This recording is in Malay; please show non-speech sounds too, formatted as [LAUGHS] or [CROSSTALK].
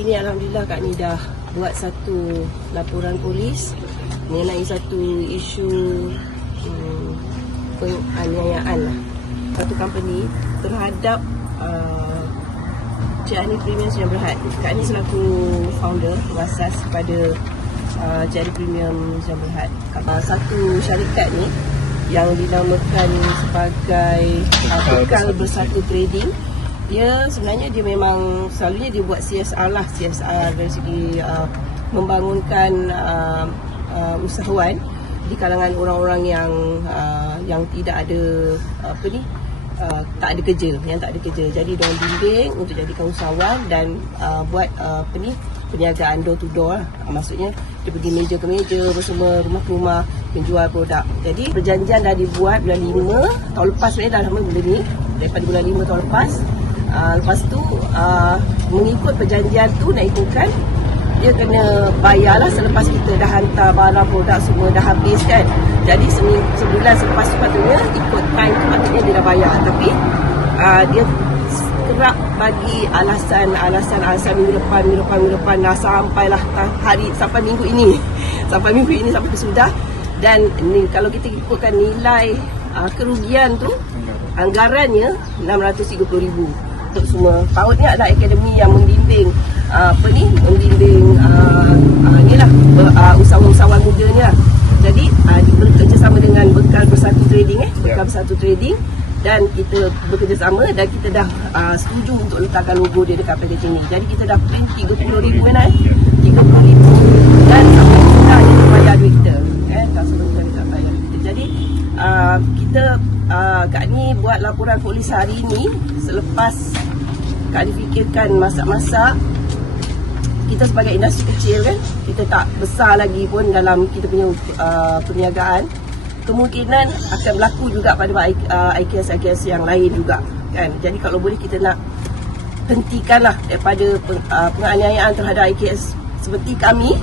hari ni Alhamdulillah Kak Ni dah buat satu laporan polis mengenai satu isu hmm, penganiayaan lah satu company terhadap uh, Cik Ani Premium Sdn Berhad. Kak Ni selaku founder berasas kepada uh, Cik Ani Premium Sdn Berhad. Uh, satu syarikat ni yang dinamakan sebagai uh, Bekal Bersatu Trading dia sebenarnya dia memang selalunya dia buat CSR lah. CSR dari segi uh, membangunkan uh, uh, usahawan di kalangan orang-orang yang uh, yang tidak ada apa ni uh, tak ada kerja yang tak ada kerja. Jadi dia bimbing untuk jadikan usahawan dan uh, buat uh, apa ni perniagaan door to door lah. Maksudnya dia pergi meja ke meja bersama rumah ke rumah menjual produk. Jadi perjanjian dah dibuat bulan 5 tahun lepas sebenarnya dah lama benda ni. Daripada bulan 5 tahun lepas uh, lepas tu uh, mengikut perjanjian tu nak ikutkan dia kena bayar lah selepas kita dah hantar barang produk semua dah habis kan. Jadi sebulan selepas tu patutnya ikut time tu patutnya dia dah bayar. Tapi uh, dia kerap bagi alasan alasan alasan minggu depan minggu depan minggu depan dah sampailah hari sampai minggu ini. [LAUGHS] Sampai minggu ini sampai sudah dan ni kalau kita ikutkan nilai uh, kerugian tu anggarannya 630,000 untuk semua. PAUD ni adalah akademi yang membimbing uh, apa ni? Membimbing uh, uh, ni lah uh, usahawan-usahawan muda ni lah. Jadi uh, bekerjasama dengan Bekal Bersatu Trading eh, Bekal Ya. Bersatu Trading dan kita bekerjasama dan kita dah uh, setuju untuk letakkan logo dia dekat packaging ni. Jadi kita dah print 30,000 kan eh? 30,000 dan sampai kita bayar duit kita. Eh, tak sudah kita bayar duit kita. Jadi uh, kita uh, Kak Ni buat laporan polis hari ini selepas Kak Ni fikirkan masak-masak. Kita sebagai industri kecil kan kita tak besar lagi pun dalam kita punya uh, perniagaan. Kemungkinan akan berlaku juga pada IKS-IKS yang lain juga kan. Jadi kalau boleh kita nak hentikanlah daripada peng, penganiayaan terhadap IKS seperti kami